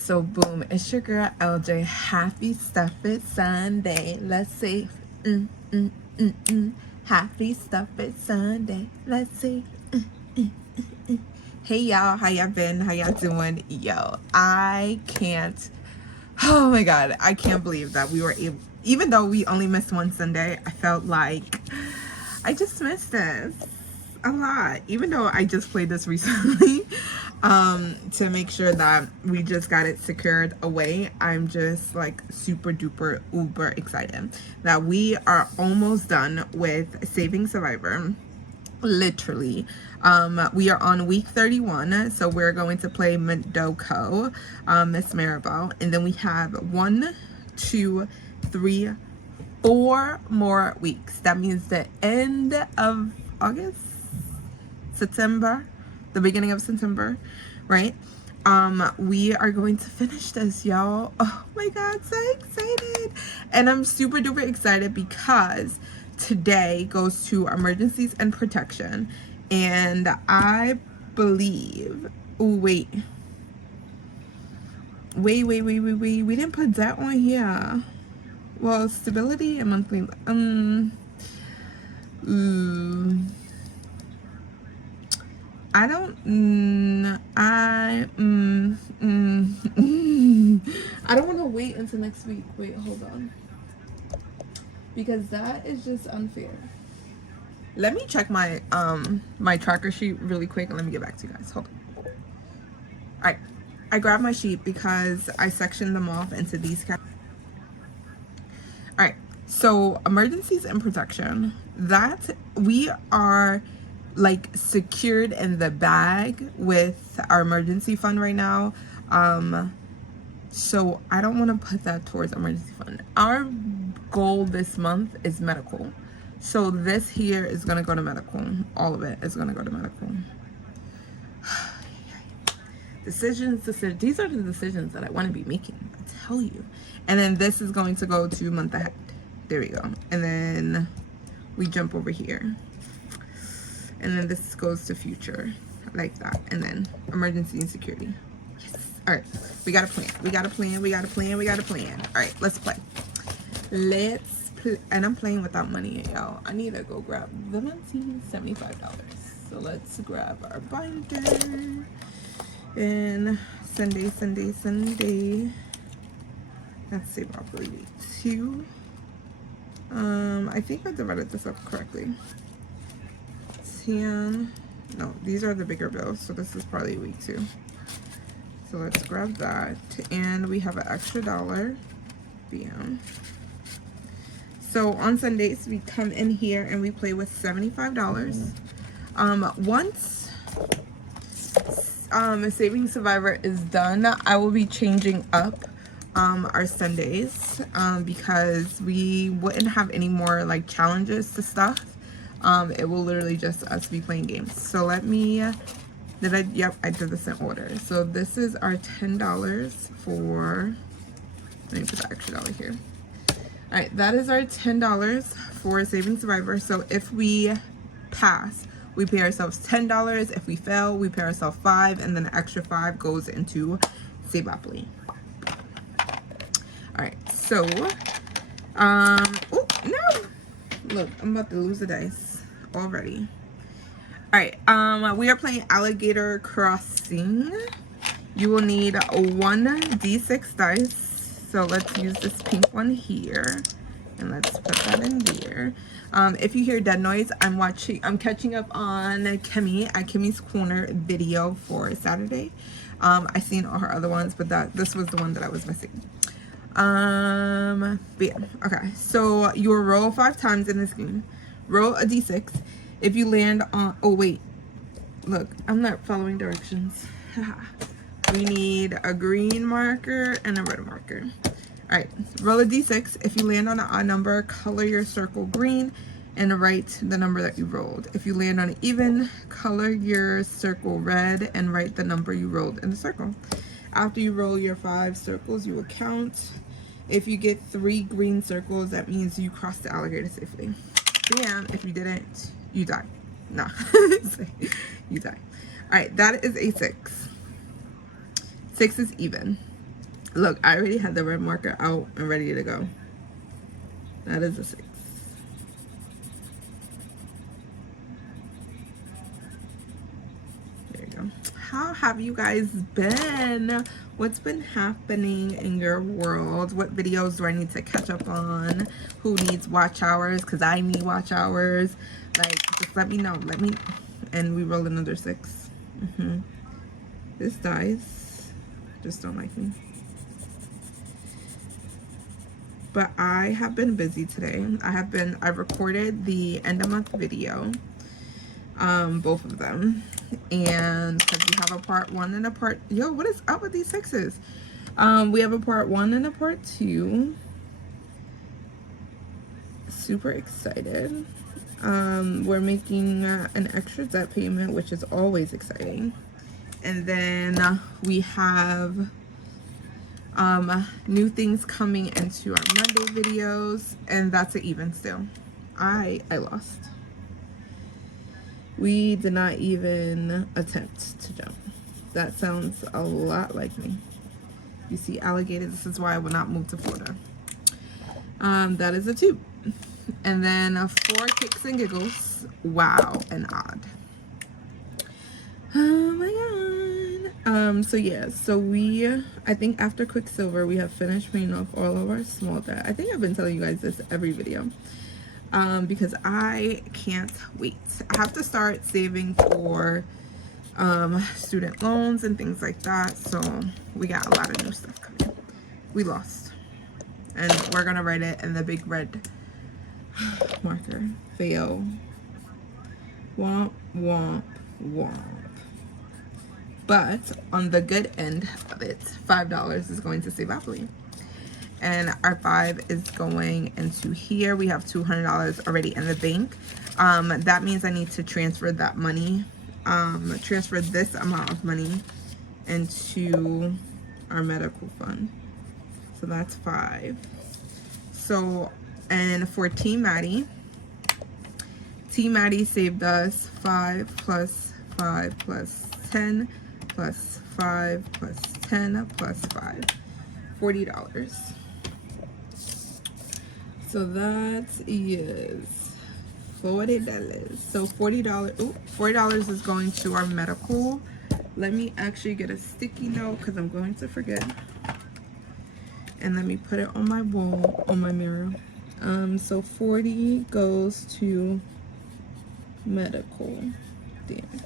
So boom, it's your girl LJ. Happy Stuff It Sunday. Let's see. Happy Stuff It Sunday. Let's see. Hey y'all, how y'all been? How y'all doing? Yo, I can't. Oh my god, I can't believe that we were able. Even though we only missed one Sunday, I felt like I just missed this a lot. Even though I just played this recently. To make sure that we just got it secured away. I'm just like super duper uber excited that we are almost done with Saving Survivor. Literally, we are on week 31, so we're going to play Madoko, Miss Maribel, and then we have 1, 2, 3, 4 more weeks. That means the end of August, September, the beginning of September, right? We are going to finish this, y'all. Oh my god, so excited. And I'm super duper excited because today goes to emergencies and protection, and I believe, oh wait, we didn't put that on here. Well, stability and monthly, I don't, I don't want to wait until next week. Wait, hold on. Because that is just unfair. Let me check my, my tracker sheet really quick and let me get back to you guys. Hold on. Alright, I grabbed my sheet because I sectioned them off into these categories. Alright, so emergencies and protection. That we are like secured in the bag with our emergency fund right now, so I don't want to put that towards emergency fund. Our goal this month is medical, so this here is going to go to medical. All of it is going to go to medical. Decisions. These are the decisions that I want to be making, I tell you. And then this is going to go to month ahead. There we go. And then we jump over here. And then this goes to future, like that. And then emergency and security. Yes. All right. We got a plan. We got a plan. We got a plan. We got a plan. All right. Let's play. Let's play. And I'm playing without money, y'all. I need to go grab the money. $75. So let's grab our binder. And Sunday. That's Saveopoly week 2. I think I divided this up correctly. No, these are the bigger bills, so this is probably week 2. So let's grab that, and we have an extra $1. Bam. So on Sundays we come in here and we play with $75. Once Saving Survivor is done, I will be changing up our Sundays, because we wouldn't have any more like challenges to stuff. It will literally just us be playing games. So let me, yep, I did this in order. So this is our $10 for, let me put the extra $1 here. All right, that is our $10 for Saving Survivor. So if we pass, we pay ourselves $10. If we fail, we pay ourselves $5, and then the extra $5 goes into Saveopoly. All right, so, oh, no. Look, I'm about to lose the dice already. All right, we are playing Alligator Crossing. You will need 1d6 dice. So let's use this pink one here, and let's put that in there. If you hear dead noise, I'm catching up on Kimmy at Kimmy's Corner video for Saturday. I seen all her other ones, but this was the one that I was missing. But yeah, okay, so you will roll 5 times in this game. Roll a d6. If you land on, oh wait, look, I'm not following directions. We need a green marker and a red marker. All right, roll a d6. If you land on an odd number, color your circle green and write the number that you rolled. If you land on an even, color your circle red and write the number you rolled in the circle. After you roll your 5 circles, you will count. If you get 3 green circles, that means you crossed the alligator safely. Bam. If you didn't, you die. Nah. You die. All right, that is a 6. 6 is even. Look, I already had the red marker out and ready to go. That is a 6. There you go. How have you guys been? What's been happening in your world? What videos do I need to catch up on? Who needs watch hours? Because I need watch hours. Like, just let me know. Let me... And we roll another 6. This dice just don't like me. But I have been busy today. I recorded the end of month video, both of them, and because we have a part 1 and a part, yo, what is up with these 6s? We have a part 1 and a part 2. Super excited. We're making an extra debt payment, which is always exciting. And then we have new things coming into our Monday videos, and that's an even still. I lost. We did not even attempt to jump. That sounds a lot like me. You see alligator, this is why I will not move to Florida. That is a 2. And then 4 kicks and giggles. Wow, and odd. Oh my god. So yeah, so I think after Quicksilver we have finished paying off all of our small debt. I think I've been telling you guys this every video, because I can't wait. I have to start saving for student loans and things like that. So we got a lot of new stuff coming. We lost, and we're gonna write it in the big red marker. Fail. Womp womp womp. But on the good end of it, $5 is going to Saveopoly. And our 5 is going into here. We have $200 already in the bank. That means I need to transfer that money, transfer this amount of money into our medical fund. So that's 5. So, and for Team Maddie saved us 5 plus 5 plus 10 plus 5 plus 10 plus 5, $40. So that is $40. So $40 is going to our medical. Let me actually get a sticky note because I'm going to forget. And let me put it on my wall, on my mirror. So 40 goes to medical. Damn.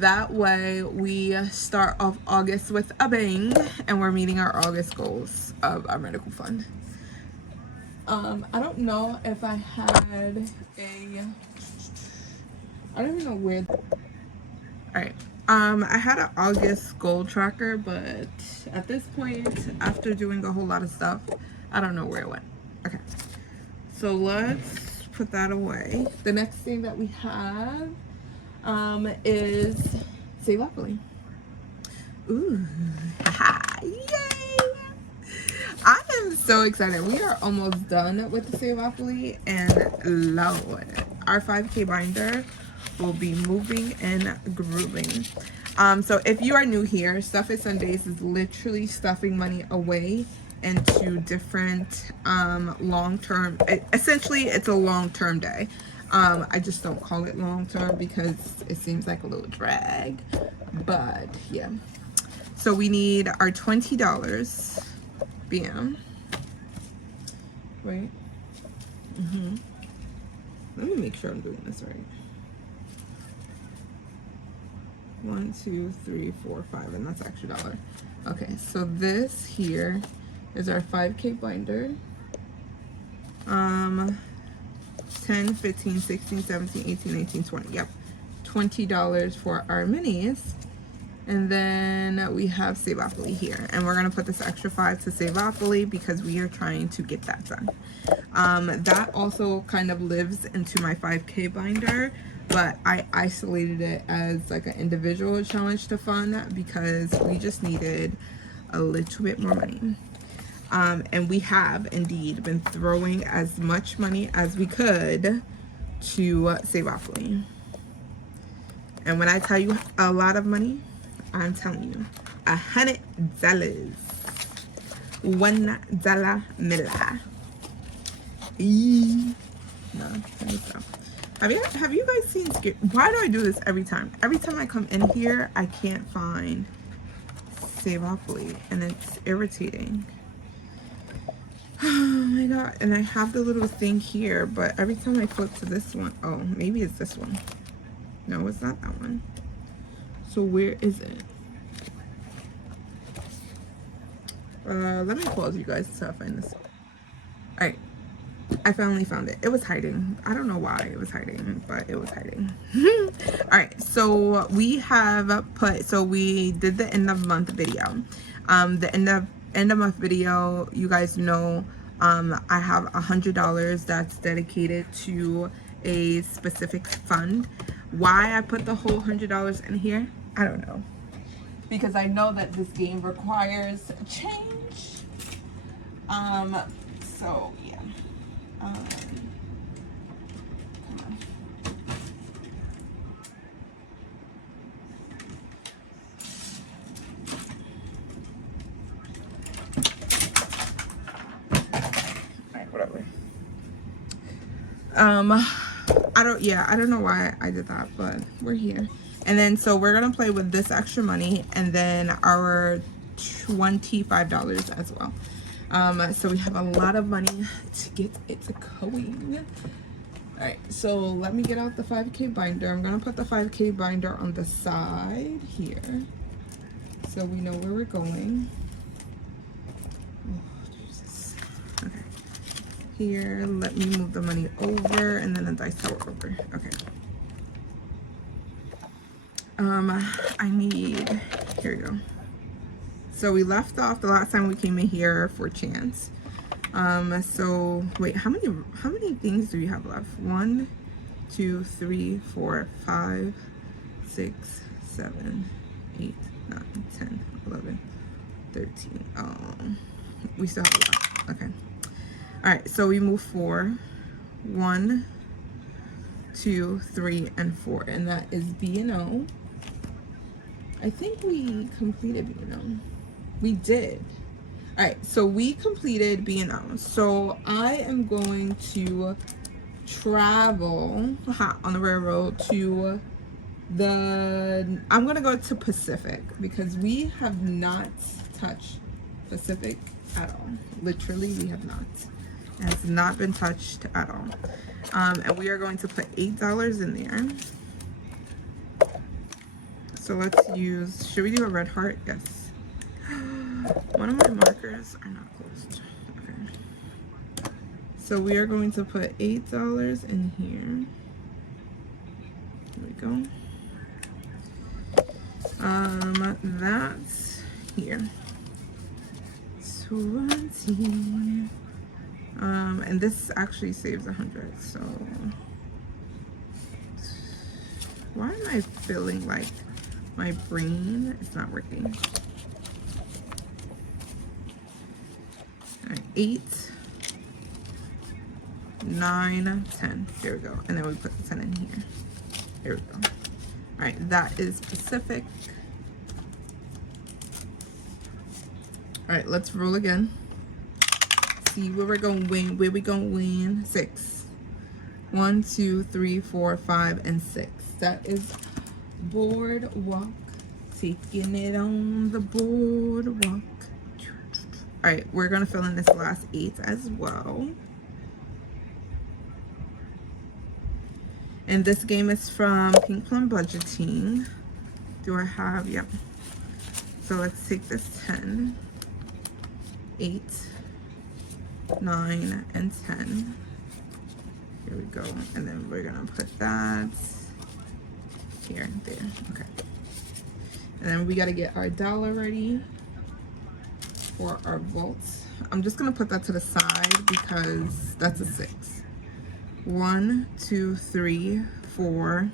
That way we start off August with a bang, and we're meeting our August goals of our medical fund. I don't know if I had I don't even know where. Alright, I had an August goal tracker, but at this point, after doing a whole lot of stuff, I don't know where it went. Okay, so let's put that away. The next thing that we have is Saveopoly. Ooh, yay! I am so excited. We are almost done with the Saveopoly, and Lord, our 5K binder will be moving and grooving. So if you are new here, Stuff It Sundays is literally stuffing money away into different long-term, essentially it's a long-term day. I just don't call it long-term because it seems like a little drag, but yeah. So we need our $20. Bam. Right? Let me make sure I'm doing this right. 1, 2, 3, 4, 5, and that's actually $1. Okay, so this here is our 5K binder. 10, 15, 16, 17, 18, 19, 20. Yep. $20 for our minis. And then we have Saveopoly here. And we're going to put this extra 5 to Saveopoly because we are trying to get that done. That also kind of lives into my 5K binder, but I isolated it as like an individual challenge to fund because we just needed a little bit more money. And we have indeed been throwing as much money as we could to Saveopoly. And when I tell you a lot of money, I'm telling you, $100. $1 mila. No, let me stop. Have you guys seen why do I do this every time? Every time I come in here, I can't find Saveopoly, and it's irritating. Oh my god. And I have the little thing here, but every time I flip to this one, oh, maybe it's this one. No, it's not that one. So where is it? Let me pause you guys to find this. All right, I finally found it. It was hiding. I don't know why it was hiding, but it was hiding. All right, so we have put, so we did the end of month video. The end of month video, you guys know, I have $100 that's dedicated to a specific fund. Why I put the whole $100 in here, I don't know, because I know that this game requires change. So yeah. Come on. I don't know why I did that, but we're here. And then so we're gonna play with this extra money and then our $25 as well. So we have a lot of money to get it going. All right, so let me get out the 5K binder. I'm gonna put the 5K binder on the side here so we know where we're going. Oh, Jesus. Okay. Here, let me move the money over and then the dice tower over. Okay. I need, here we go. So we left off the last time we came in here for chance. So wait, how many things do we have left? 1, 2, 3, 4, 5, 6, 7, 8, 9, 10, 11, 13. We still have a lot. Okay. All right, so we move 4. 1, 2, 3, and 4, and that is B and O. I think we completed B and O. We did. All right, so we completed B and O. So I am going to travel on the railroad to I'm gonna go to Pacific because we have not touched Pacific at all. Literally, we have not. It has not been touched at all. And we are going to put $8 in there. So let's use, should we do a red heart? Yes. One of my markers are not closed. Okay. So we are going to put $8 in here. Here we go. That's here. 20. And this actually saves 100. So why am I feeling like my brain is not working? All right, 8, 9, 10. There we go. And then we put the 10 in here. There we go. All right, that is Pacific. All right, let's roll again. See where we're gonna win. Where we gonna win? 6. 1, 2, 3, 4, 5, and 6. That is boardwalk. Taking it on the boardwalk. All right, we're gonna fill in this last 8 as well. And this game is from Pink Plum Budgeting. Do I have? Yep. So let's take this 10, 8, 9, and 10. Here we go. And then we're gonna put that here, there. Okay. And then we gotta get our dollar ready for our vaults. I'm just gonna put that to the side because that's a 6. 1, 2, 3, 4,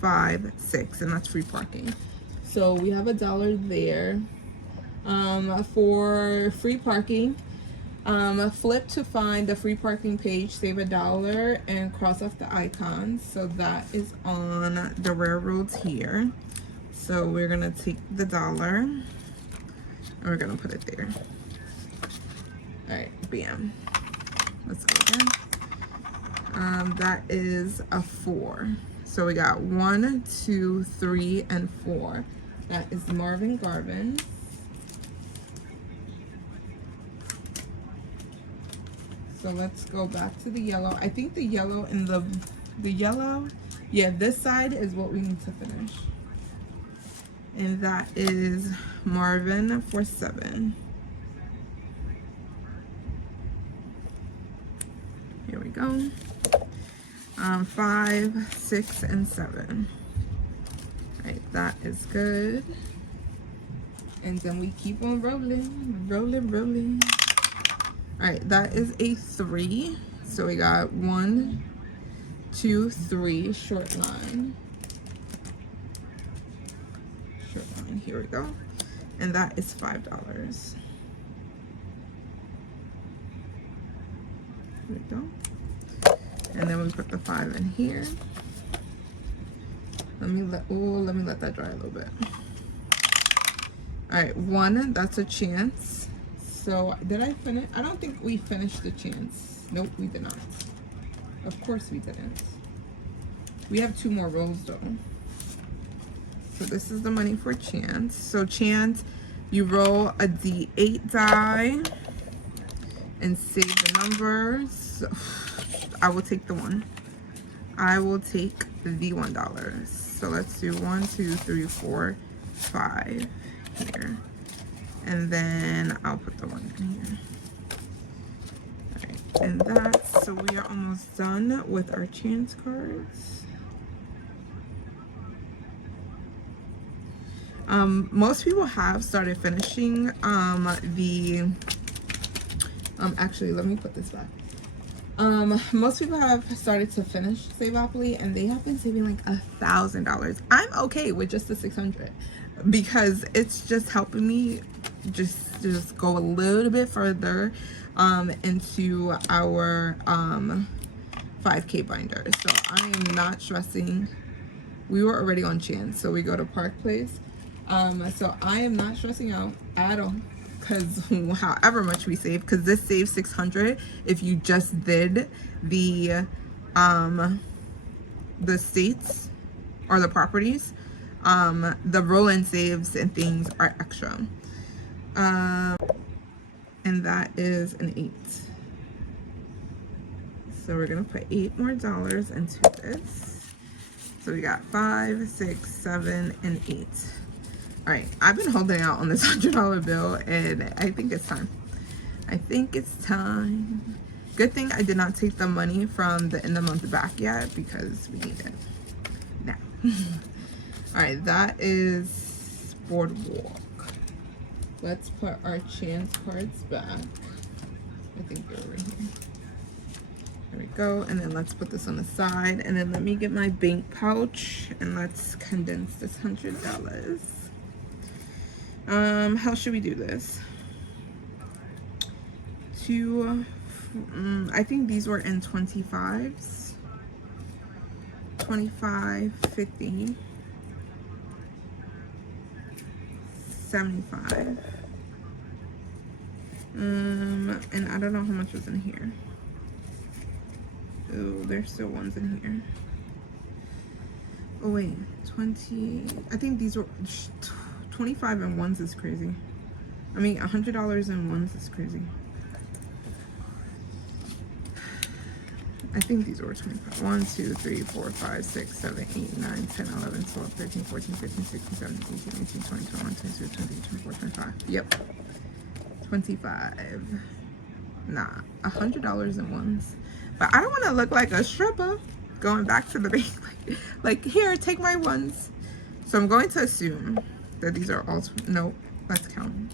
5, 6, and that's free parking. So we have $1 there. For free parking, flip to find the free parking page, save $1, and cross off the icons. So that is on the railroads here. So we're gonna take the $1 and we're gonna put it there. All right, bam. Let's go again. That is a 4. So we got 1, 2, 3, and 4. That is Marvin Garvin. So let's go back to the yellow. I think the yellow and the yellow, yeah, this side is what we need to finish. And that is Marvin for 7. Here we go. 5, 6, and 7. All right, that is good. And then we keep on rolling, rolling. All right, that is a 3. So we got 1, 2, 3, short line. Short line, here we go. And that is $5. There we go. And then we put the 5 in here. Let me let that dry a little bit. All right, 1, that's a chance. So did I finish? I don't think we finished the chance. Nope, we did not. Of course we didn't. We have 2 more rolls though. So this is the money for chance. So chance, you roll a D8 die and save the numbers. I will take the 1. I will take the $1. So let's do 1, 2, 3, 4, 5 here. And then I'll put the 1 in here. All right, and that's, so we are almost done with our chance cards. Most people have started finishing actually, let me put this back. Most people have started to finish Saveopoly, and they have been saving like $1,000. I'm okay with just the 600 because it's just helping me just go a little bit further into our 5K binder. So I am not stressing. We were already on chance, so we go to Park Place. So I am not stressing out at all, because however much we save, because this saves 600 if you just did the states or the properties. The roll-in saves and things are extra. And that is an 8. So we're gonna put $8 more into this. So we got 5, 6, 7, and 8. All right, I've been holding out on this $100 bill, and I think it's time. I think it's time. Good thing I did not take the money from the end of the month back yet, because we need it now. All right, that is Boardwalk. Let's put our chance cards back. I think they're over here. There we go. And then let's put this on the side. And then let me get my bank pouch, and let's condense this $100. How should we do this? I think these were in 25s. 25, 50, 75. And I don't know how much was in here. Oh, there's still ones in here. Oh wait, 20. I think these were 25 and ones is crazy. I mean, $100 in ones is crazy. I think these were 25. 1, 2, 3, 4, 5, 6, 7, 8, 9, 10, 11, 12, 13, 14, 15, 16, 17, 18, 19, 20, 21, 22, 23, 24, 25. Yep. 25. Nah, $100 in ones. But I don't want to look like a stripper going back to the bank. Like, here, take my ones. So I'm going to assume that these are all, nope, let's count.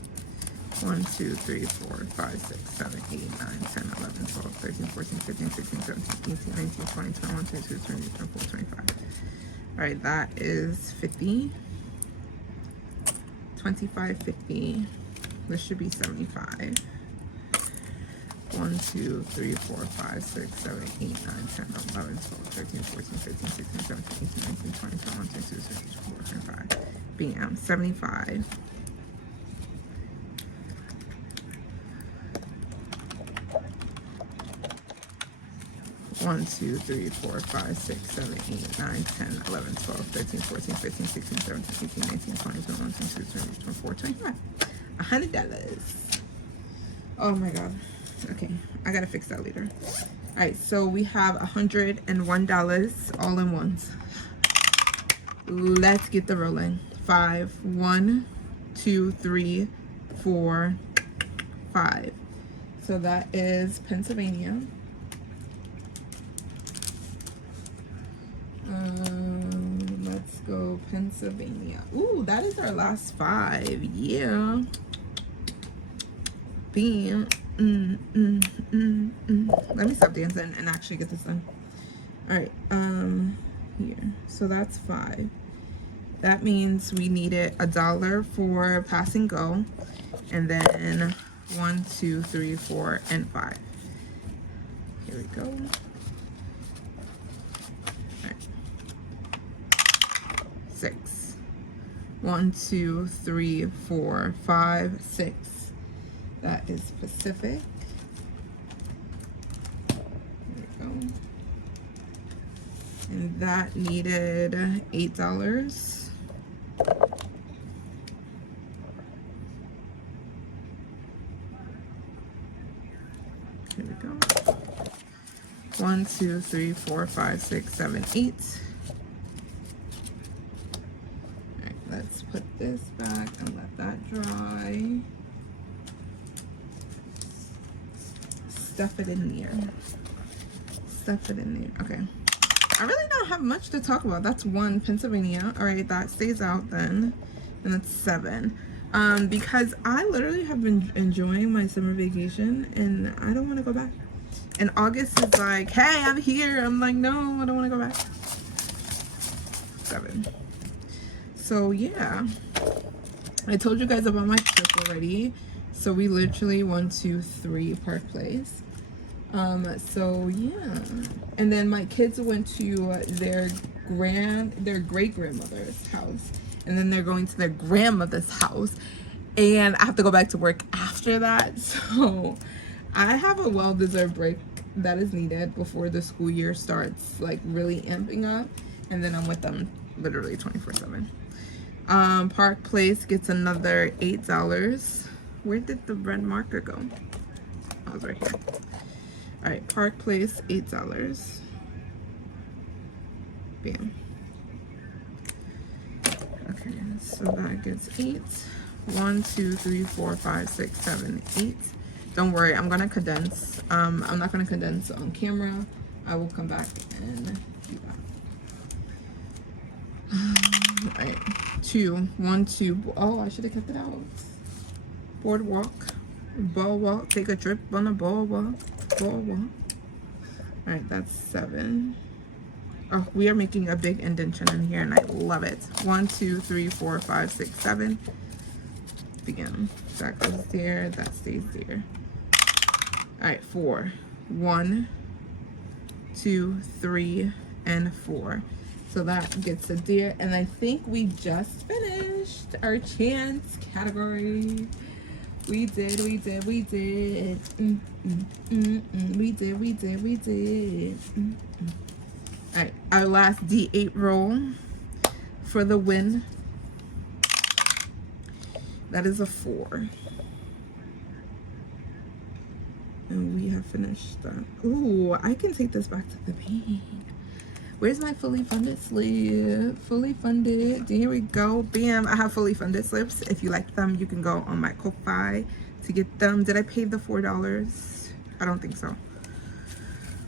1, 2, 3, 4, 5, 6, 7, 8, 9, 10, 11, 12, 13, 14, 15, 16, 17, 18, 19, 20, 21, 22, 23, 24, 25. All right, that is 50. 25, 50. This should be 75. 1, 2, 3, 4, 5, 6, 7, 8, 9, 10, 11, 12, 13, 14, 15, 16, 17, 18, 19, 20, 21, 22, 23, 24, 25. Bam, 75. 1, 2, 3, 4, 5, 6, 7, 8, 9, 10, 11, 12, 13, 14, 15, 16, 17, 18, 19, 20, 21, 22, 23, 24, 25. $100. Oh my god. Okay, I gotta fix that later. All right, so we have $101 all in ones. Let's get the rolling. 5, 1, 2, 3, 4, 5. So that is Pennsylvania. Let's go Pennsylvania. Ooh, that is our last 5. Yeah. Bam. Let me stop dancing and actually get this done. All right. Here. So that's 5. That means we needed $1 for pass and go, and then 1, 2, 3, 4, and 5. Here we go. All right. 6. 1, 2, 3, 4, 5, 6. That is Pacific. There we go. And that needed $8. Here we go. 1, 2, 3, 4, 5, 6, 7, 8. All right, let's put this back and let that dry. Stuff it in there. Stuff it in there. Okay. I really don't have much to talk about. That's 1, Pennsylvania. All right, that stays out then. And that's 7. Because I literally have been enjoying my summer vacation and I don't want to go back. And August is like, hey, I'm here. I'm like, no, I don't want to go back. 7. So yeah, I told you guys about my trip already. So we literally 1, 2, 3 Park Place. So yeah, and then my kids went to their great grandmother's house, and then they're going to their grandmother's house, and I have to go back to work after that. So I have a well-deserved break that is needed before the school year starts like really amping up, and then I'm with them literally 24/7. Park Place gets another $8. Where did the red marker go? Oh, it was right here. All right, Park Place, $8. Bam. Okay, so that gets 8. 1, 2, 3, 4, 5, 6, 7, 8. Don't worry, I'm gonna condense. I'm not gonna condense on camera. I will come back and do that. All right, 2, 1, 2. Oh, I should have kept it out. Boardwalk, ball walk. Take a trip on a ball walk. All right, that's 7. Oh, we are making a big indentation in here and I love it. 1, 2, 3, 4, 5, 6, 7. Begin. That goes there, that stays there. All right, 4. 1, 2, 3, and 4. So that gets a deer, and I think we just finished our chance category. We did. We did. We did. All right, our last D8 roll for the win. That is a 4. And we have finished that. Ooh, I can take this back to the bank. Where's my fully funded slip? Fully funded. Here we go. Bam. I have fully funded slips. If you like them, you can go on my Ko-Fi to get them. Did I pay the $4? I don't think so.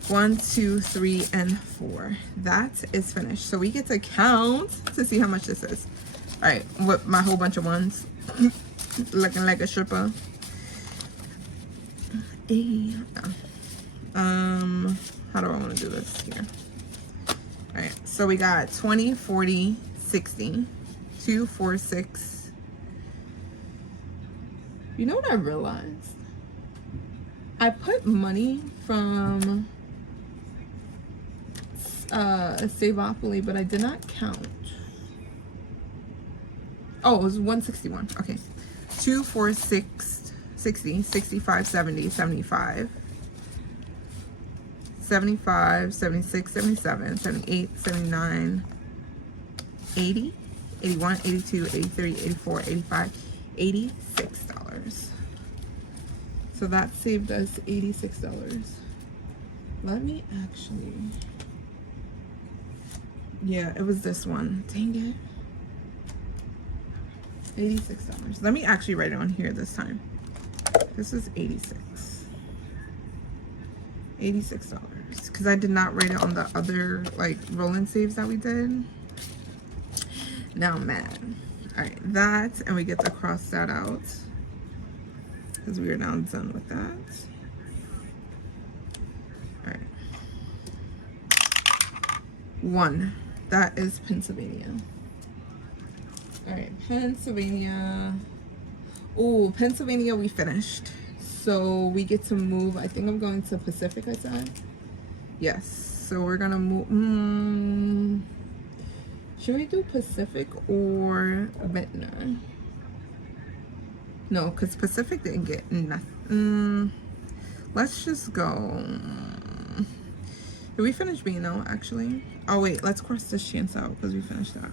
1, 2, 3, and 4. That is finished. So we get to count to see how much this is. All right, with my whole bunch of ones. Looking like a stripper. How do I want to do this here? All right, so we got 20, 40, 60, 2, 4, 6. You know what I realized? I put money from Saveopoly, but I did not count. Oh, it was 161. Okay. 2, 4, 6, 60, 65, 70, 75, 75, 76, 77, 78, 79, 80, 81, 82, 83, 84, 85, $86. So that saved us $86. Let me actually, yeah, it was this one. Dang it. $86. Let me actually write it on here this time. This is $86. Because I did not write it on the other like roll-in saves that we did. Now I'm mad. Alright, that, and we get to cross that out because we are now done with that. Alright. 1. That is Pennsylvania. Alright, Pennsylvania. Oh, Pennsylvania we finished. So we get to move. I think I'm going to Pacific, I said. Yes. So we're gonna move. Should we do Pacific or Vintner? No, because Pacific didn't get nothing. Let's just go. Did we finish B&O actually? Oh wait, let's cross this chance out because we finished that.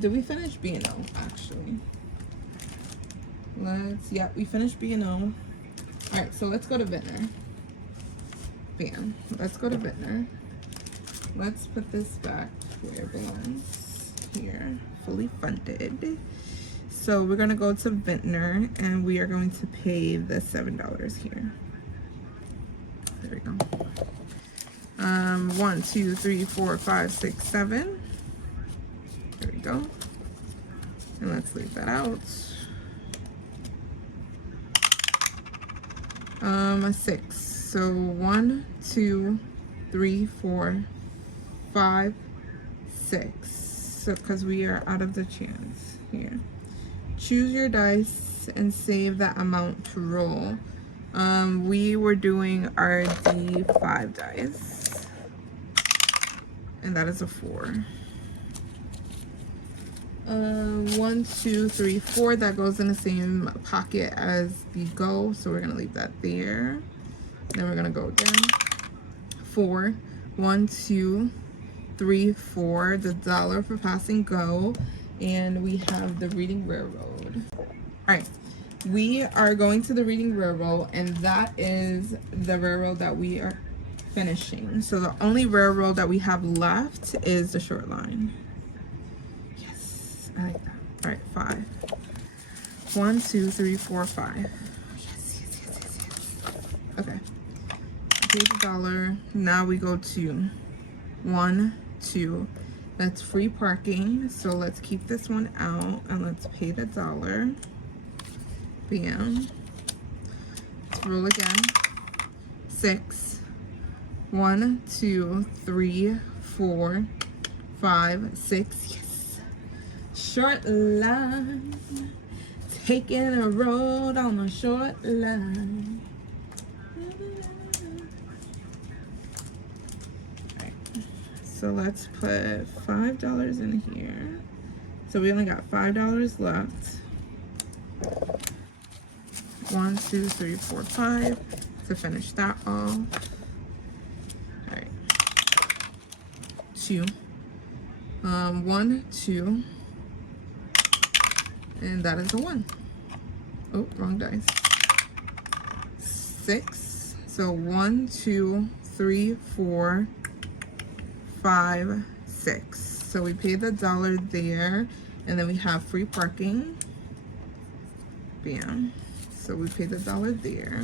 Did we finish B&O actually? Yeah, we finished B&O. Alright, so let's go to Vintner. Bam. Let's go to Vintner. Let's put this back where it belongs. Here. Fully funded. So we're going to go to Vintner and we are going to pay the $7 here. There we go. 1, 2, 3, 4, 5, 6, 7. There we go. And let's leave that out. 6. So 1, 2, 3, 4, 5, 6. So because we are out of the chance here. Choose your dice and save that amount to roll. We were doing our D5 dice. And that is a 4. 1, 2, 3, 4. That goes in the same pocket as the go. So we're gonna leave that there. Then we're gonna go again. 4. 1, 2, 3, 4. The dollar for passing go. And we have the Reading Railroad. Alright. We are going to the Reading Railroad, and that is the railroad that we are finishing. So the only railroad that we have left is the short line. Yes, I like that. All right, 5. 1, 2, 3, 4, 5. Yes. Okay. Pay the dollar. Now we go to 1, 2. That's free parking. So let's keep this one out and let's pay the dollar. Bam. Let's roll again. 6. 1, 2, 3, 4, 5, 6. Yes. Short line. Taking a road on a short line. Alright. So let's put $5 in here. So we only got $5 left. 1, 2, 3, 4, 5 to finish that off. All right. 2. 1, 2. And that is a 1. Oh, wrong dice. 6. So 1, 2, 3, 4, 5, 6. So we paid the dollar there, and then we have free parking. Bam. So we paid the dollar there.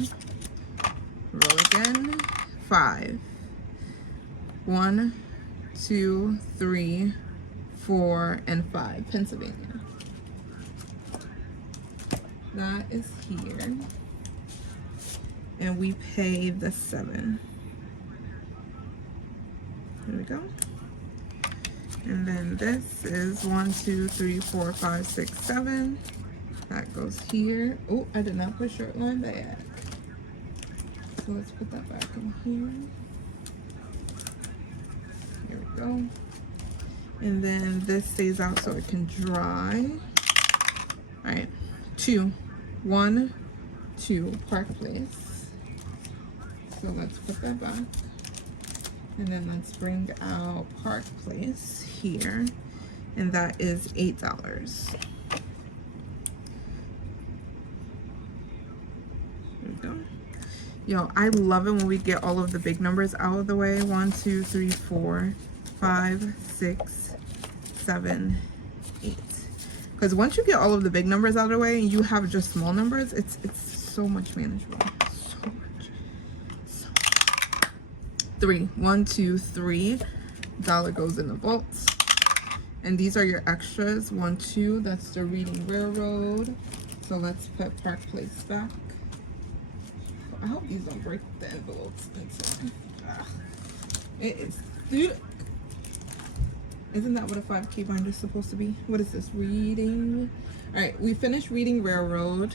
Roll again. 5. 1, 2, 3, 4, and 5. Pennsylvania. That is here. And we pay the 7. There we go. And then this is 1, 2, 3, 4, 5, 6, 7. That goes here. Oh, I did not put short line back. So let's put that back in here. Here we go. And then this stays out so it can dry. All right. 2. 1, 2. Park Place. So let's put that back. And then let's bring out Park Place here. And that is $8. There we go. Yo, I love it when we get all of the big numbers out of the way. 1, 2, 3, 4, 5, 6, 7, 8. Because once you get all of the big numbers out of the way and you have just small numbers, it's so much manageable. So much. 3. 1, 2, 3. $1 goes in the vaults. And these are your extras. 1, 2. That's the Reading Railroad. So let's put Park Place back. I hope these don't break the envelopes inside. It is thick. Isn't that what a 5K binder is supposed to be? What is this? Reading. All right, we finished Reading Railroad.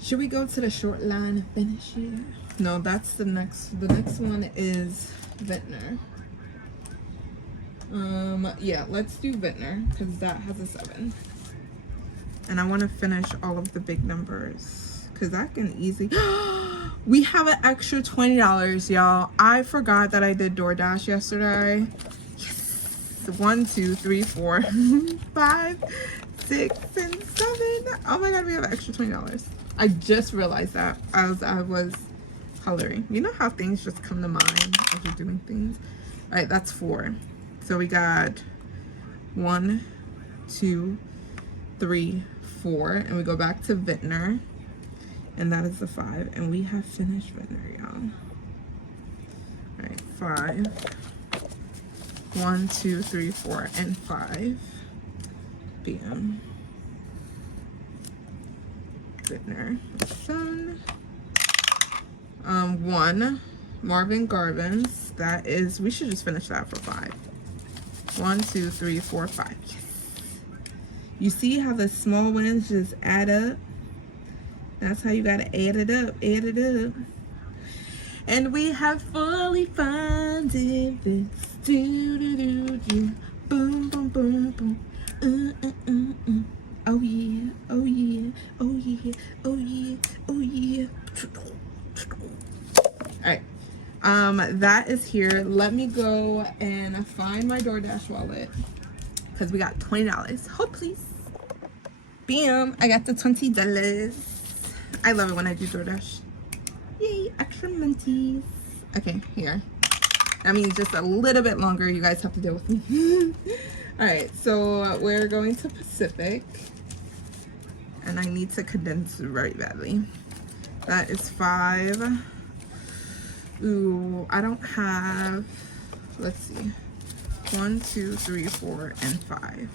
Should we go to the short line and finish here? No, that's the next. The next one is Vintner. Yeah, let's do Vintner because that has a 7. And I want to finish all of the big numbers. Because I can easily... We have an extra $20, y'all. I forgot that I did DoorDash yesterday. Yes. 1, 2, 3, 4, 5, 6, and 7. Oh my god, we have an extra $20. I just realized that as I was coloring. You know how things just come to mind as you're doing things? All right, that's 4. So we got 1, 2, 3, 4. And we go back to Vintner. And that is the 5. And we have finished Vintner, y'all. Alright, 5. 1, 2, 3, 4, and 5. Bam. Vintner. Done. 1. Marvin Garvin's. That is, we should just finish that for 5. 1, 2, 3, 4, 5. Yes. You see how the small ones just add up? That's how you gotta add it up, add it up. And we have fully funded this. Do, do, do, do. Boom, boom, boom, boom. Oh yeah, oh yeah, oh yeah, oh yeah, oh yeah. Alright. That is here. Let me go and find my DoorDash wallet. Because we got $20. Hold please. Bam! I got the $20. I love it when I do DoorDash. Yay, extra munties. Okay, here. That means just a little bit longer. You guys have to deal with me. Alright, so we're going to Pacific. And I need to condense very badly. That is 5. Ooh, I don't have... Let's see. 1, 2, 3, 4, and 5.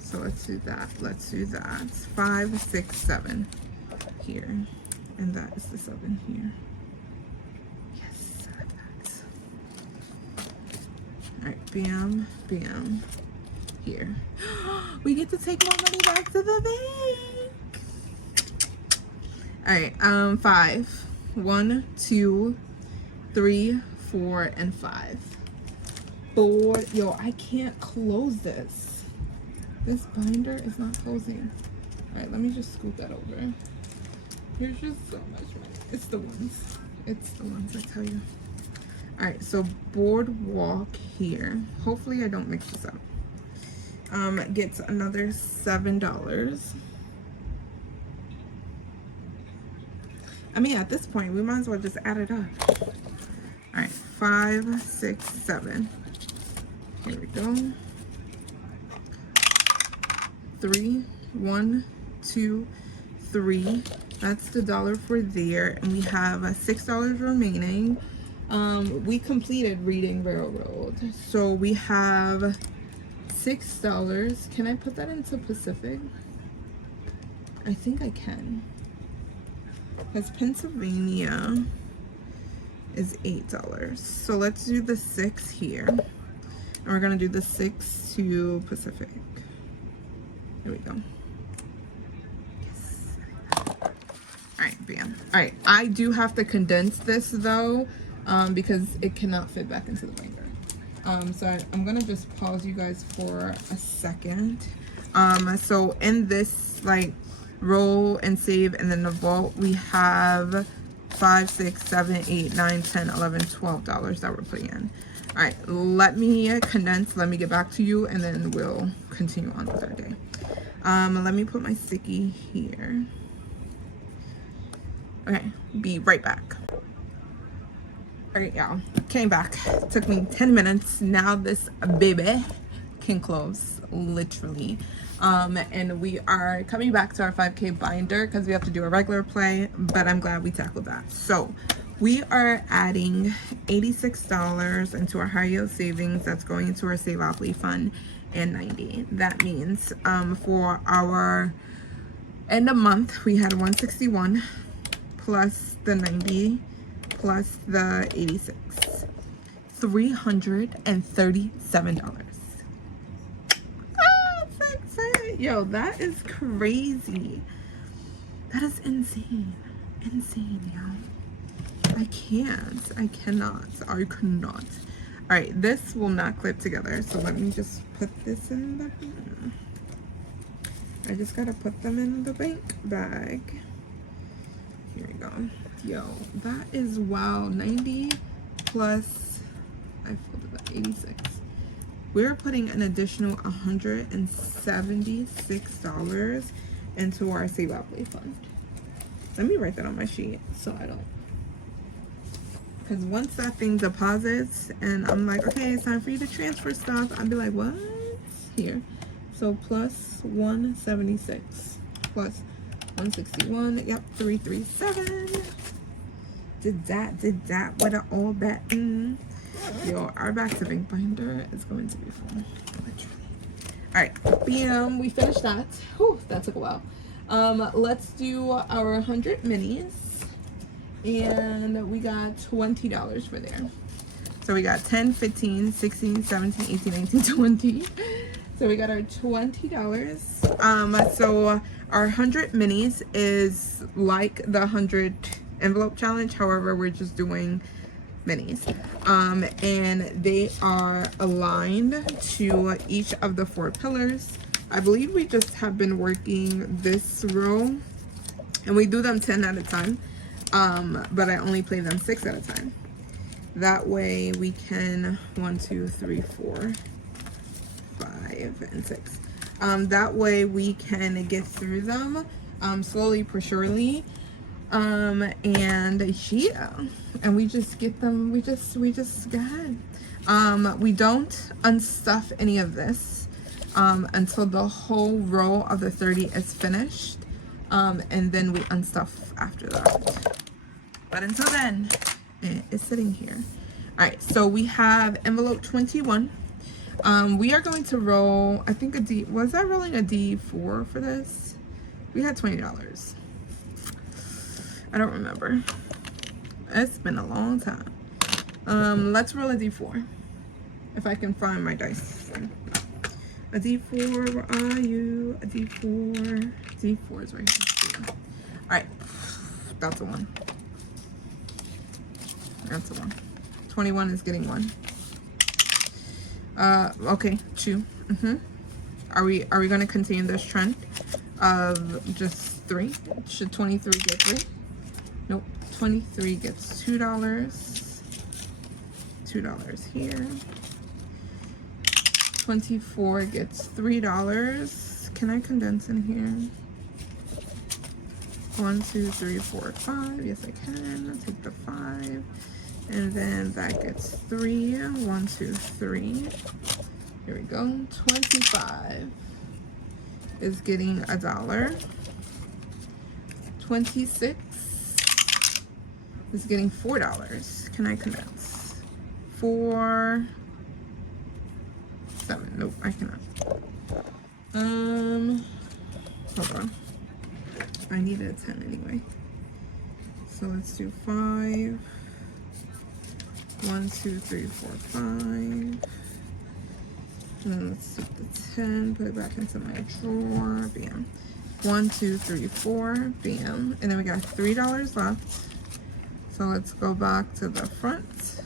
So let's do that. Let's do that. 5, 6, 7. Here, and that is the 7 here. Yes, I like that. All right, bam, bam. Here, we get to take more money back to the bank. All right, 5. 1, 2, 3, 4, and 5. Board, yo, I can't close this. This binder is not closing. All right, let me just scoot that over. There's just so much money. It's the ones. It's the ones, I tell you. Alright, so Boardwalk here. Hopefully I don't mix this up. Gets another $7. I mean, at this point, we might as well just add it up. Alright, 5, 6, 7. Here we go. 3, 1, 2, 3. That's the $1 for there, and we have $6 remaining. We completed Reading Railroad, so we have $6. Can I put that into Pacific? I think I can, because Pennsylvania is $8. So let's do the 6 here, and we're gonna do the 6 to Pacific. There we go. Alright, bam. Alright, I do have to condense this though, because it cannot fit back into the binder. So I'm gonna just pause you guys for a second. So in this like roll and save and then the vault, we have 5, 6, 7, 8, 9, 10, 11, $12 that we're putting in. All right, let me condense. Let me get back to you, and then we'll continue on with our day. Let me put my sticky here. Okay, be right back. All right, y'all, came back. Took me 10 minutes. Now this baby can close, literally. And we are coming back to our 5K binder because we have to do a regular play, but I'm glad we tackled that. So we are adding $86 into our high yield savings. That's going into our Saveopoly fund, and 90. That means for our end of month, we had 161 plus the 90 plus the 86, $337. Yo, that is crazy. That is insane. Insane, yo. I cannot. I cannot. All right, this will not clip together. So let me just put this in the... I just gotta put them in the bank bag. Here we go. Yo, that is wow. 90 plus... I folded that 86. We're putting an additional $176 into our Saveopoly fund. Let me write that on my sheet so I don't. Because once that thing deposits and I'm like, okay, it's time for you to transfer stuff, I'd be like, what? Here. So plus 176 plus 161. Yep, 337. Did that with an all bet. Yo, our back to bank binder is going to be full, literally. All right, bam, we finished that. Whew, that took a while. Let's do our 100 minis, and we got $20 for there. So we got 10, 15, 16, 17, 18, 19, 20. So we got our $20. So our 100 minis is like the 100 envelope challenge. However, we're just doing minis, and they are aligned to each of the 4 pillars. I believe we just have been working this row, and we do them 10 at a time, but I only play them 6 at a time. That way we can 1, 2, 3, 4, 5, and 6. That way we can get through them slowly but surely. And yeah, and we just get them, we just go ahead. We don't unstuff any of this until the whole row of the 30 is finished, and then we unstuff after that. But until then, it's sitting here. All right, so we have envelope 21. We are going to roll, I think a D, was I rolling a D4 for this? We had $20. I don't remember. It's been a long time. Let's roll a D4. If I can find my dice. A D4, where are you? A D4. D4 is right here. Alright. That's a 1. That's a 1. 21 is getting 1. Okay, 2. Are we gonna continue this trend of just 3? Should 23 get 3? Nope, 23 gets $2. $2 here. 24 gets $3. Can I condense in here? 1, 2, 3, 4, 5. Yes, I can. I'll take the 5. And then that gets 3. 1, 2, 3. Here we go. 25 is getting $1. 26 is getting $4. Can I condense? 4, 7. Nope, I cannot. Hold on. I needed a 10 anyway. So let's do 5. 1, 2, 3, 4, 5. And then let's take the 10, put it back into my drawer. Bam. 1, 2, 3, 4. Bam. And then we got $3 left. So let's go back to the front.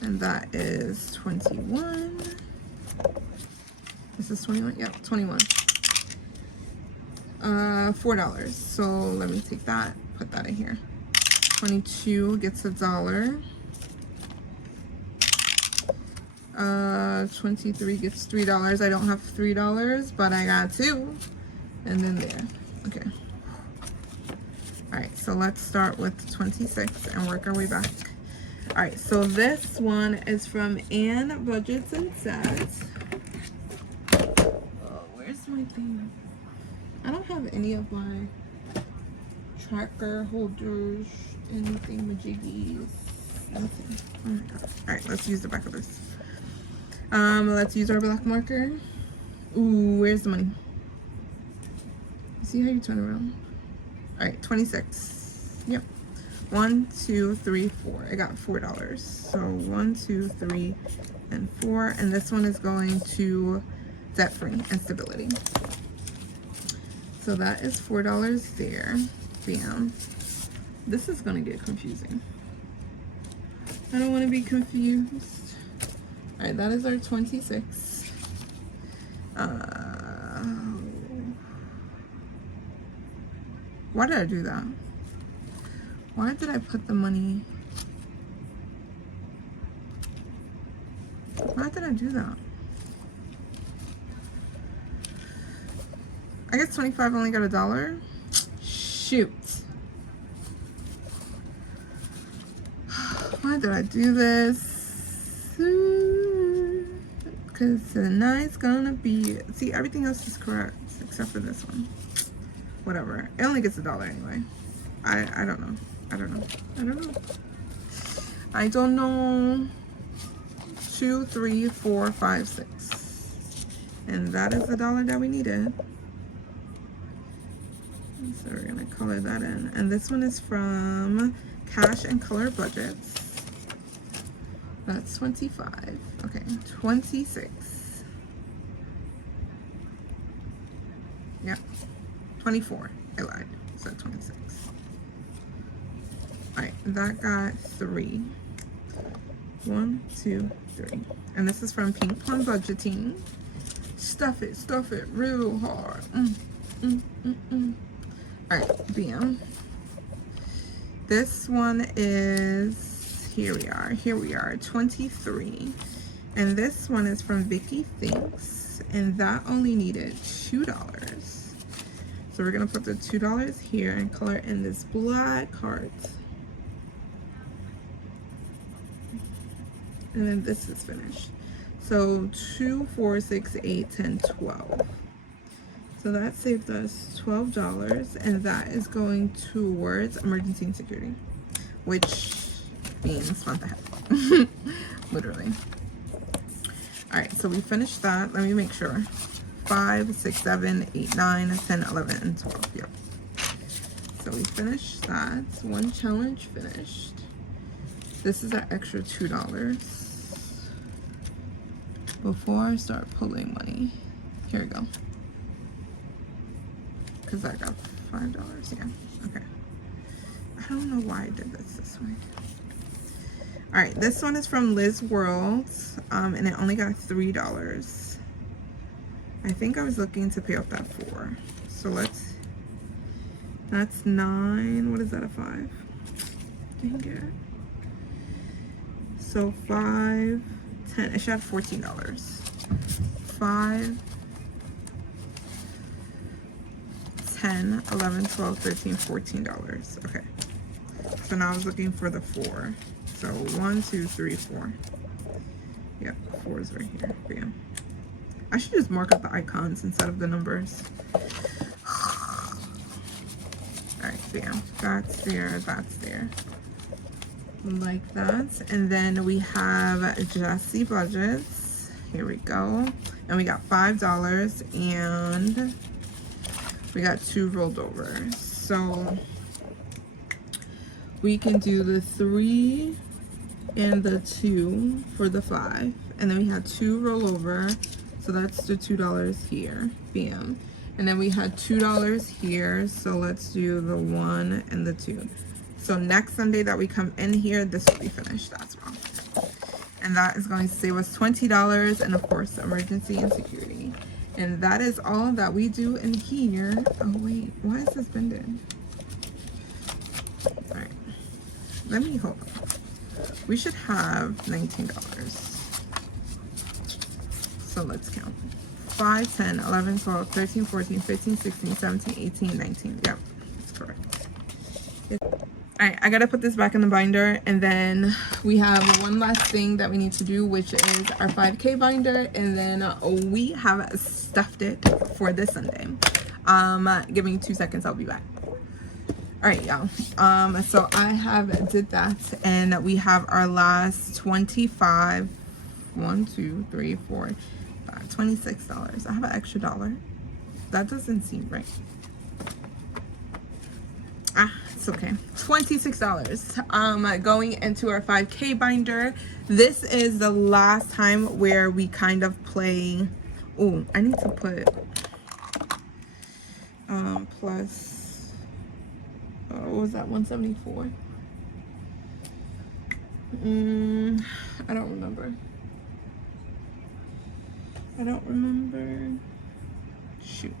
And that is 21. Is this 21? Yep, 21. $4. So let me take that, put that in here. 22 gets $1. 23 gets $3. I don't have $3, but I got 2. And then there. Okay. Alright, so let's start with 26 and work our way back. Alright, so this one is from Ann Budgets and Sets. Oh, where's my thing? I don't have any of my tracker holders, anything majiggies. Nothing. Oh my god. Alright, let's use the back of this. Let's use our black marker. Ooh, where's the money? See how you turn around? Alright, 26. Yep. 1, 2, 3, 4. I got $4. So 1, 2, 3, and 4. And this one is going to debt free and stability. So that is $4 there. Bam. This is gonna get confusing. I don't want to be confused. Alright, that is our 26. Why did I do that? Why did I put the money? Why did I do that? I guess 25 only got $1. Shoot. Why did I do this? Because tonight's gonna be... See, everything else is correct except for this one. Whatever. It only gets $1 anyway. I don't know. I don't know. I don't know. I don't know. 2, 3, 4, 5, 6. And that is the $1 that we needed. So we're gonna color that in. And this one is from Cash and Color Budgets. That's 25. Okay, 26. Yep. 24. I lied. So 26. Alright, that got 3. 1, 2, 3. And this is from Pink Plum Budgeting. Stuff it real hard. Alright, bam. This one is, here we are, 23. And this one is from Vicky Thinks. And that only needed $2. So we're gonna put the $2 here and color in this black heart. And then this is finished. So 2, 4, 6, 8, 10, 12. So that saved us $12, and that is going towards emergency and security, which means month ahead. Literally. Alright, so we finished that. Let me make sure. 5, 6, 7, 8, 9, 10, 11, and 12. Yep. So we finished that. One challenge finished. This is our extra $2. Before I start pulling money. Here we go. Because I got $5. Yeah. Okay. I don't know why I did this way. Alright, this one is from Liz World. And it only got $3. I think I was looking to pay off that 4. So let's... That's 9. What is that, a 5? Dang it. So 5, 10. It should have $14. 5, 10, 11, 12, 13, $14. Okay. So now I was looking for the 4. So 1, 2, 3, 4. Yep, 4 is right here. Bam. I should just mark up the icons instead of the numbers. Alright, bam. That's there, that's there. Like that. And then we have Jessie Budgets. Here we go. And we got $5 and we got 2 rolled over. So we can do the 3 and the 2 for the 5. And then we had 2 rollover. So that's the $2 here. Bam. And then we had $2 here. So let's do the 1 and the 2. So next Sunday that we come in here, this will be finished as well. And that is going to save us $20 and of course emergency and security. And that is all that we do in here. Oh wait, why is this bended? Alright. Let me hold on. We should have $19. So let's count. 5, 10, 11, 12, 13, 14, 15, 16, 17, 18, 19. Yep, that's correct. Alright, I gotta put this back in the binder, and then we have one last thing that we need to do, which is our 5K binder, and then we have stuffed it for this Sunday. Give me 2 seconds, I'll be back. Alright, y'all. So I have did that, and we have our last 25. 1, 2, 3, 4, 5, $26. I have an extra $1. That doesn't seem right. It's okay. $26. Going into our 5K binder. This is the last time where we kind of play. Oh, I need to put plus what was that, 174? I don't remember. Shoot.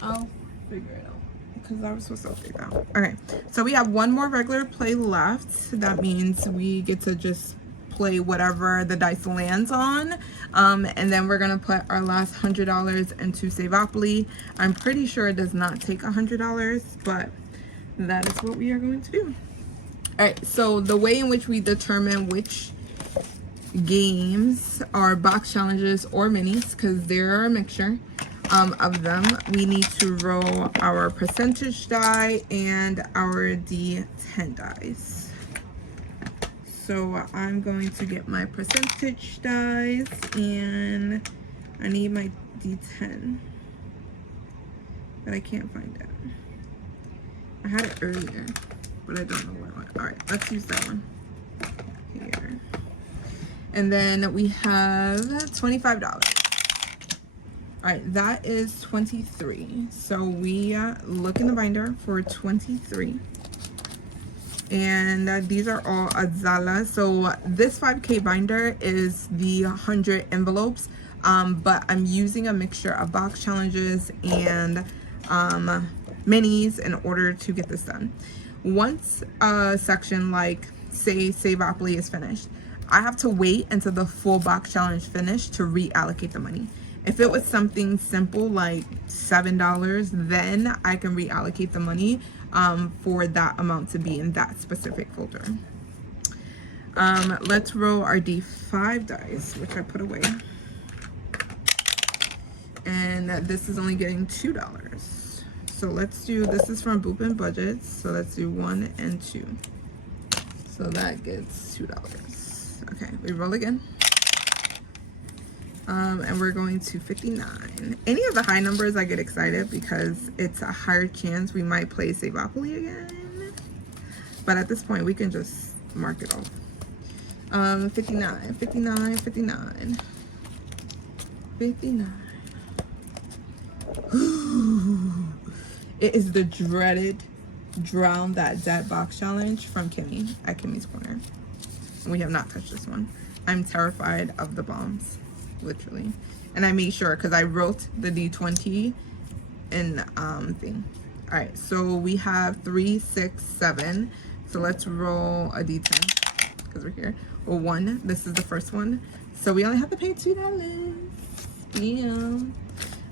I'll figure it out because I was supposed to figure it out. Okay, so we have one more regular play left. That means we get to just play whatever the dice lands on, and then we're gonna put our last $100 into Saveopoly. I'm pretty sure it does not take $100, but that is what we are going to do. All right, so the way in which we determine which games are box challenges or minis, because there are a mixture of them, we need to roll our percentage die and our D10 dice. So I'm going to get my percentage dice, and I need my D10, but I can't find it. I had it earlier, but I don't know where it went. All right, let's use that one here. And then we have $25. All right, that is 23. So we look in the binder for 23. And these are all Azala. So this 5K binder is the 100 envelopes, but I'm using a mixture of box challenges and minis in order to get this done. Once a section like, say, Saveopoly is finished, I have to wait until the full box challenge finished to reallocate the money. If it was something simple like $7, then I can reallocate the money for that amount to be in that specific folder. Let's roll our D5 dice, which I put away. And this is only getting $2. So let's do, this is from Boop and Budgets. So let's do 1 and 2. So that gets $2. Okay, we roll again. And we're going to 59. Any of the high numbers, I get excited because it's a higher chance we might play Saveopoly again. But at this point, we can just mark it off. 59, 59, 59. 59. It is the dreaded Drown That Dead box challenge from Kimmy at Kimmy's Corner. We have not touched this one. I'm terrified of the bombs, literally. And I made sure because I wrote the D20 in thing. All right, so we have 3, 6, 7. So let's roll a D10 because we're here. Well, 1. This is the first one. So we only have to pay $2. Yeah.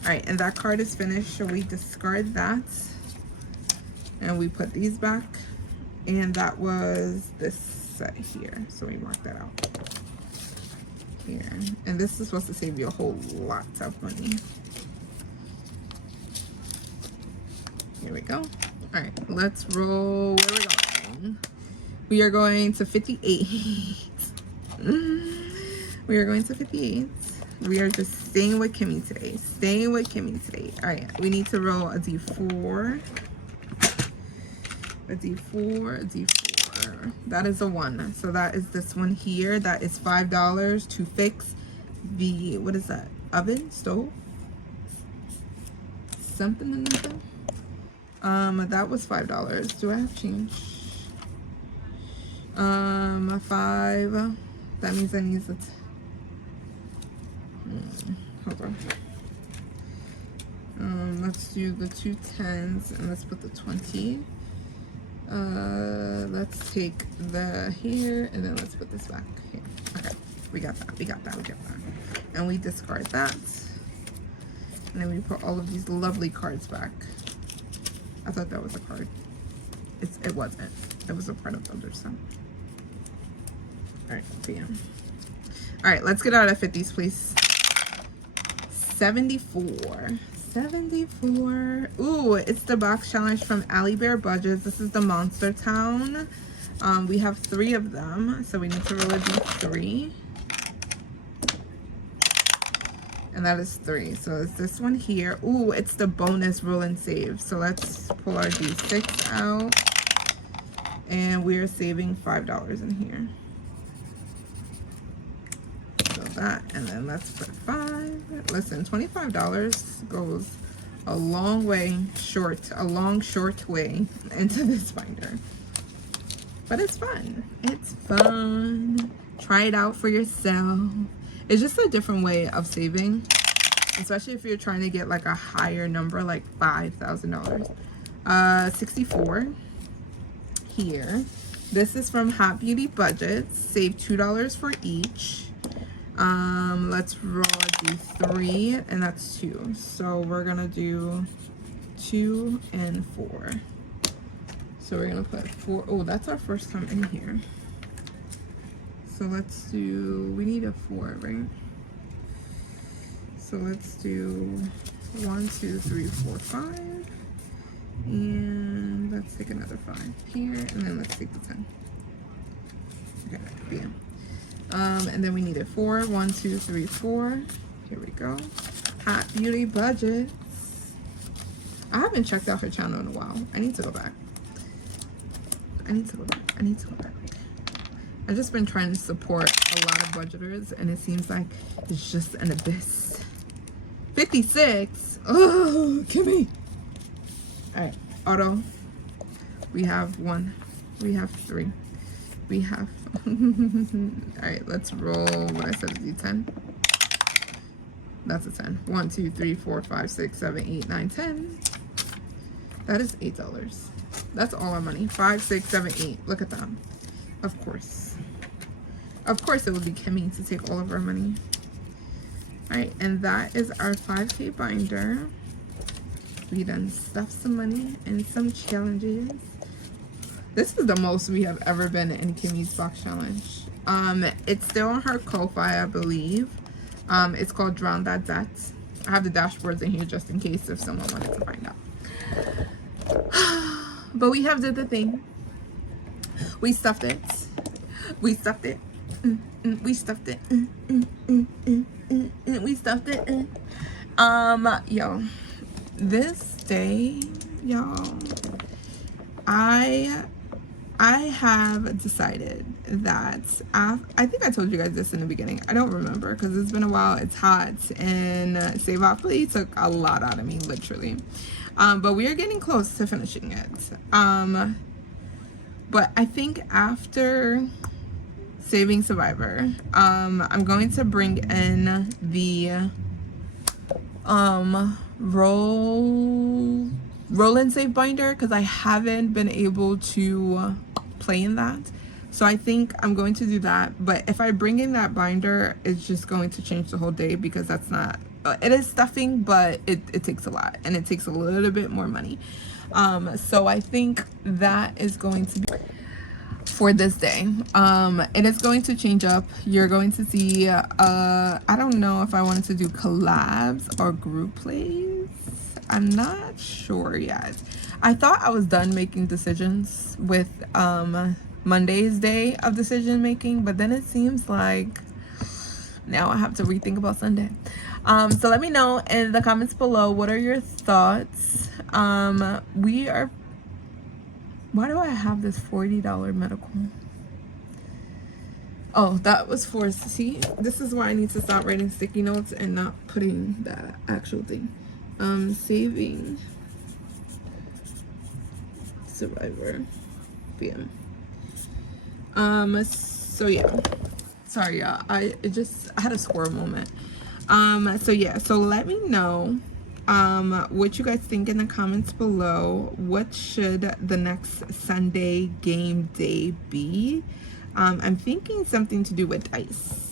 All right, and that card is finished. So we discard that, and we put these back. And that was this set here. So we mark that out here. And this is supposed to save you a whole lot of money. Here we go. All right, let's roll. Where are we going? We are going to 58. We are going to 58. We are just staying with Kimmy today. Staying with Kimmy today. All right, we need to roll a D4. A D4, a D4. That is a 1. So that is this one here. That is $5 to fix the, what is that? Oven? Stove? Something in there. That was $5. Do I have change? 5. That means I need hold on. Let's do the 2 10s and let's put the 20. Let's take the here and then let's put this back here. Okay, we got that. And we discard that. And then we put all of these lovely cards back. I thought that was a card. It wasn't. It was a part of the other stuff. Alright, bam. Alright, let's get out of 50s, please. 74. 74. Ooh, it's the box challenge from Allie Bear Budgets. This is the Monster Town. We have 3 of them, so we need to roll a D3. And that is 3. So it's this one here. Ooh, it's the bonus roll and save. So let's pull our D6 out. And we're saving $5 in here. So that, and then let's put 5. Listen, $25 goes a long way short, a long short way into this binder. But it's fun. It's fun. Try it out for yourself. It's just a different way of saving, especially if you're trying to get like a higher number, like $5,000. 64 here. This is from Hot Beauty Budgets. Save $2 for each. Let's roll a D3, and that's 2. So we're gonna do 2 and 4. So we're gonna put 4. Oh, that's our first time in here. So let's do, we need a 4, right? So let's do 1, 2, 3, 4, 5. And let's take another 5 here, and then let's take the 10. Okay, yeah. And then we needed 4. 1, 2, 3, 4. Here we go. Hot Beauty Budgets. I haven't checked out her channel in a while. I need to go back. I've just been trying to support a lot of budgeters, and it seems like it's just an abyss. 56. Oh, Kimmy. All right, auto. We have 1. We have 3. We have. All right, let's roll what I said, D10. That's a 10. 1, 2, 3, 4, 5, 6, 7, 8, 9, 10. That is $8. That's all our money. 5, 6, 7, 8. Look at that. Of course it would be Kimmy to take all of our money. All right, and that is our 5K binder. We done stuffed some money and some challenges. This is the most we have ever been in Kimmy's box challenge. It's still on her Ko-Fi, I believe. It's called Drown That Debt. I have the dashboards in here just in case if someone wanted to find out. But we have did the thing. We stuffed it. We stuffed it. We stuffed it. We stuffed it. Yo, this day, y'all, I have decided that I think I told you guys this in the beginning. I don't remember because it's been a while. It's hot, and Saveopoly took a lot out of me, literally. But we are getting close to finishing it. But I think after Saving Survivor, I'm going to bring in the roll and save binder because I haven't been able to play in that. So I think I'm going to do that. But if I bring in that binder, it's just going to change the whole day because that's not, it is stuffing, but it takes a lot and it takes a little bit more money. So I think that is going to be for this day. It is going to change up. You're going to see, I don't know if I wanted to do collabs or group plays. I'm not sure yet. I thought I was done making decisions with Monday's day of decision making, but then it seems like now I have to rethink about Sunday. So let me know in the comments below, what are your thoughts? Why do I have this $40 medical? Oh, that was for, see, this is why I need to stop writing sticky notes and not putting the actual thing. Saving Survivor. Bam. So yeah. Sorry, y'all. I had a squirrel moment. So yeah, so let me know what you guys think in the comments below. What should the next Sunday game day be? I'm thinking something to do with dice.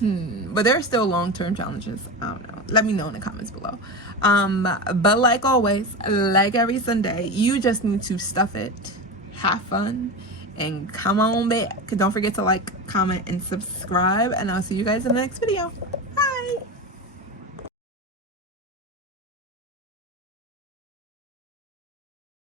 But there are still long-term challenges. I don't know. Let me know in the comments below. But like always, like every Sunday, you just need to stuff it, have fun, and come on back. Don't forget to like, comment, and subscribe. And I'll see you guys in the next video.